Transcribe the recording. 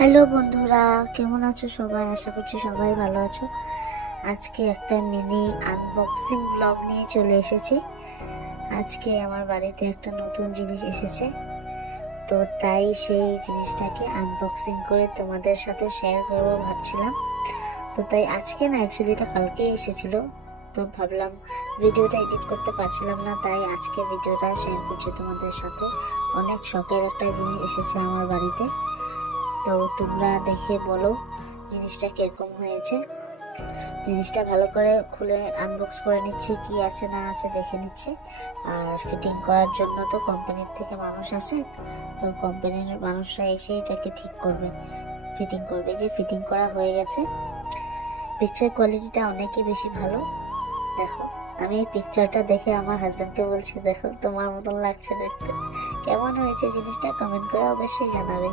Hello বন্ধুরা, কেমন আছো সবাই? আশা করছি সবাই ভালো আছো। আজকে একটা মিনি আনবক্সিং ব্লগ নিয়ে চলে এসেছি। আজকে আমার বাড়িতে একটা নতুন জিনিস এসেছে, তো তাই সেই জিনিসটাকে আনবক্সিং করে তোমাদের সাথে শেয়ার করবো ভাবছিলাম। তো তাই আজকে না, অ্যাকচুয়ালি এটা কালকেই এসেছিল, তো ভাবলাম ভিডিওটা এডিট করতে পারছিলাম না, তাই আজকে ভিডিওটা শেয়ার করছি তোমাদের সাথে। অনেক শখের একটা জিনিস এসেছে আমার বাড়িতে, তো তোমরা দেখে বলো জিনিসটা কিরকম হয়েছে। জিনিসটা ভালো করে খুলে আনবক্স করে নিচ্ছি, কি আছে না আছে দেখে নিচ্ছি। আর ফিটিং করার জন্য তো কোম্পানির থেকে মানুষ আসে, তো কোম্পানির মানুষরা এসে এটাকে ঠিক করবে, ফিটিং করবে। যে ফিটিং করা হয়ে গেছে, পিকচার কোয়ালিটিটা অনেকই বেশি ভালো। দেখো, আমি এই পিকচারটা দেখে আমার হাজব্যান্ডকে বলছি, দেখো তোমার মতন লাগছে দেখতে। কেমন হয়েছে জিনিসটা কমেন্ট করে অবশ্যই জানাবে।